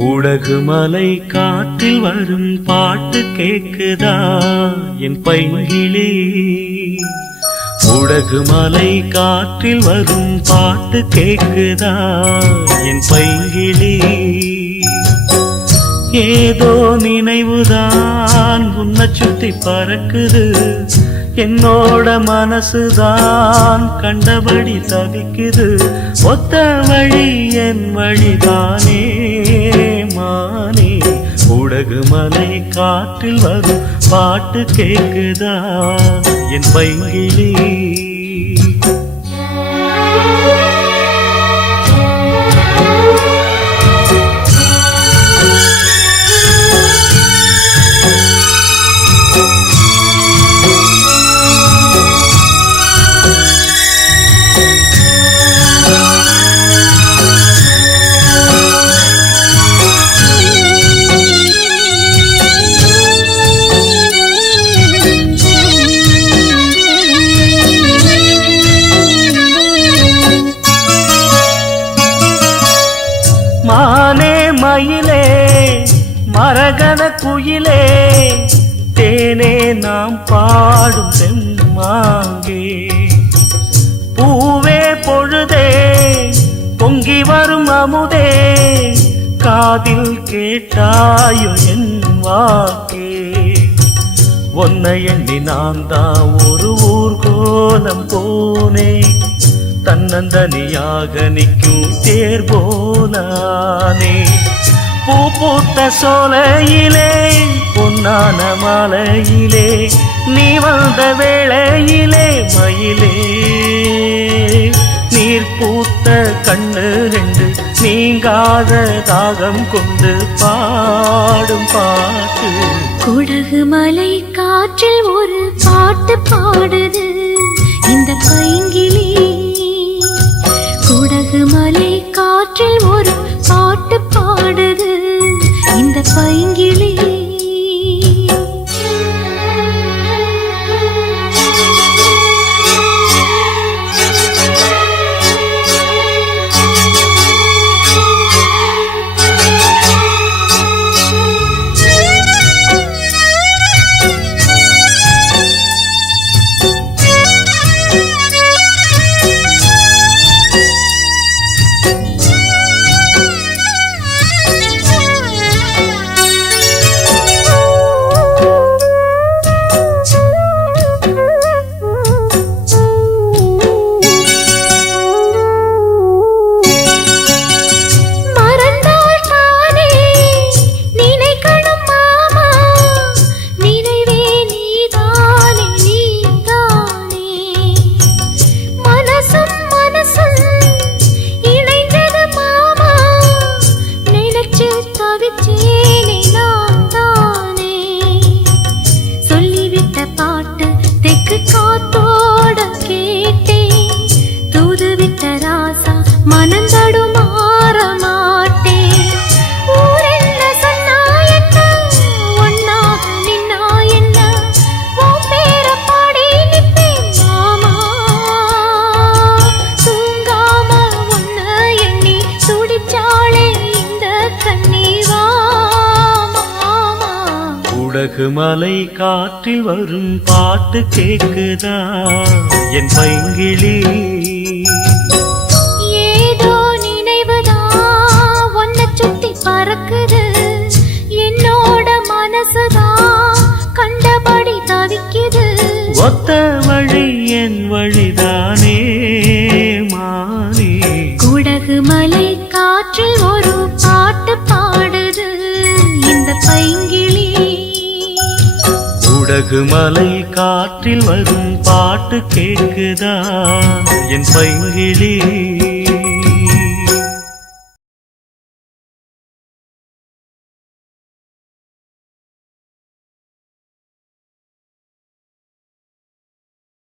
குடகு மலை காற்றில் வரும் பாட்டு கேக்குதா என் பைங்கிளி. குடகு மலை காற்றில் வரும் பாட்டு கேக்குதா என் பைங்கிளி. ஏதோ நினைவுதான் உன்னை சுத்தி பறக்குது, என்னோட மனசுதான் கண்டபடி தவிக்குது. ஒத்த வழி என் வழிதானே மானே. குடகு மலை காற்றில் வரும் பாட்டு கேக்குதா என் பைங்கிளி. மானே மயிலே மரகத குயிலே, தேனே நாம் பாடும் செம்மாங்கே. பூவே பொழுதே பொங்கி வரும் அமுதே, காதில் கேட்டாயோ என் வாக்கே. ஒன்னை எண்ணி நான் தான் ஒரு ஊர்கோலம் போனே, தன்னந்தனியாக நிற்கும் தேர் போலானே. பூ பூத்த சோலையிலே பொன்னான மாலையிலே, நீ வந்த வேளையிலே மயிலே. நீர் பூத்த கண்ணு ரெண்டு நீங்காத தாகம் கொண்டு பாடும் பாட்டு. குடகு மலை காற்றில் ஒரு பாட்டு பாடுது இந்த பைங்கிளி. குடகு மலை காற்றில் ஒரு பாட்டு பாடுது இந்த பைங்கிளி. குடகு மலை காற்றில் வரும் பாட்டு கேக்குதா என் பைங்கிளி. ஏதோ நினைவுதான் உன்னை சுத்தி பறக்குது, என்னோட மனசுதான் கண்டபடி தவிக்குது. ஒத்த வழி என் வழிதானே மானே. குடகு மலை காற்றில் ஒரு பாட்டு பாடுது இந்த பைங்கிளி. குடகு மலை காற்றில் வரும் பாட்டு கேக்குதா என் பைங்கிளி.